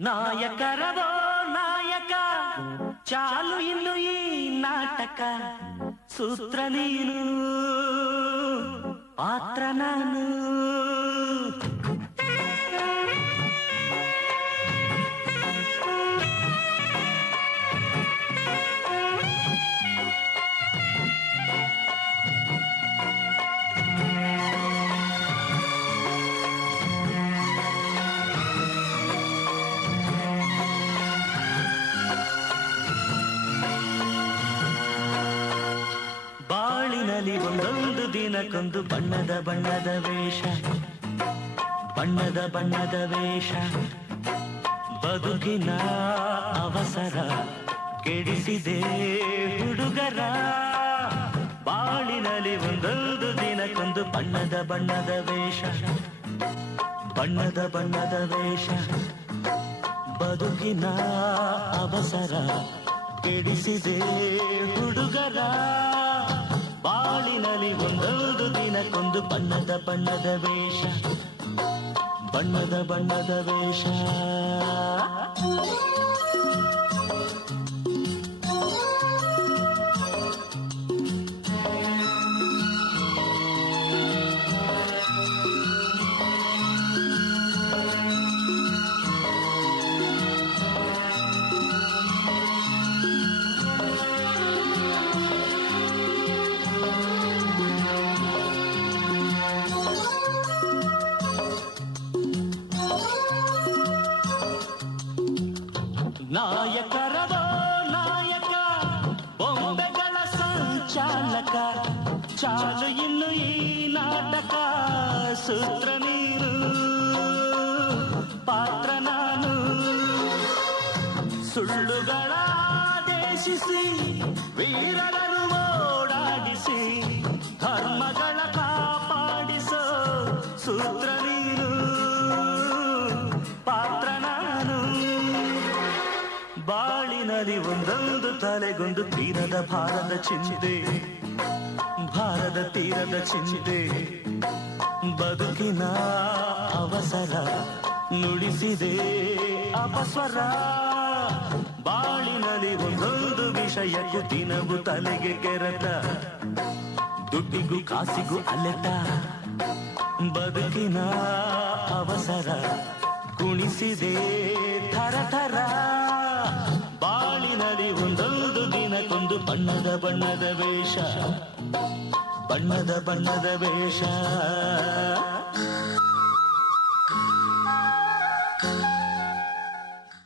ನಾಯಕರವೋ ನಾಯಕ ಚಾಲು ಇನ್ನು ಈ ನಾಟಕ ಸೂತ್ರ ನೀನು ಪಾತ್ರ ನಾನು ಬಾಳಿನಲ್ಲಿ ಒಂದೊಂದು ದಿನಕ್ಕೊಂದು ಬಣ್ಣದ ಬಣ್ಣದ ವೇಷ ಬಣ್ಣದ ಬಣ್ಣದ ವೇಷ ಬದುಕಿನ ಅವಸರ ಕೆಡಿಸಿದೆ ಹುಡುಗರ ಬಾಳಿನಲ್ಲಿ ಒಂದೊಂದು ದಿನಕ್ಕೊಂದು ಬಣ್ಣದ ಬಣ್ಣದ ವೇಷ ಬಣ್ಣದ ಬಣ್ಣದ ವೇಷ ಬದುಕಿನ ಅವಸರ ಕೆಡಿಸಿದೆ ಹುಡುಗರ ಬಾಳಿನಲ್ಲಿ ಒಂದೊಂದು ದಿನಕ್ಕೊಂದು ಬಣ್ಣದ ಬಣ್ಣದ ವೇಷ ಬಣ್ಣದ ಬಣ್ಣದ ವೇಷ ನಾಯಕರವೋ ನಾಯಕ ಬೊಂಬೆಗಳ ಸಂಚಾಲಕ ಚಾಲು ಇನ್ನು ಈ ನಾಟಕ ಸೂತ್ರ ನೀರು ಪಾತ್ರ ನಾನು ಸುಳ್ಳುಗಳ ದೇಶಿಸಿ ವೀರರನ್ನು ಓಡಾಡಿಸಿ ಧರ್ಮಗಳ ಕಾಪಾಡಿಸೋ ಸೂತ್ರ ನೀನು ಪಾತ್ರ ನಾನು ಬಾಳಿನಲ್ಲಿ ಒಂದೊಂದು ತಲೆಗೊಂದು ತೀರದ ಭಾರದ ಚಿಂತೆ ಭಾರದ ತೀರದ ಚಿಂತೆ ಬದುಕಿನ ಅವಸರ ನುಡಿಸಿದೆ ಅಪಸ್ವರ ಬಾಳಿನಲ್ಲಿ ಒಂದೊಂದು ವಿಷಯಕ್ಕೂ ದಿನವೂ ತಲೆಗೆ ಕೆರೆತ ದುಡ್ಡಿಗೂ ಕಾಸಿಗೂ ಅಲೆತ ಬದುಕಿನ ಅವಸರ ಕುಣಿಸಿದೆ ಥರ ಥರ ಬಾಳಿನಲ್ಲಿ ಒಂದೊಂದು ದಿನಕ್ಕೊಂದು ಬಣ್ಣದ ಬಣ್ಣದ ವೇಷ ಬಣ್ಣದ ಬಣ್ಣದ ವೇಷ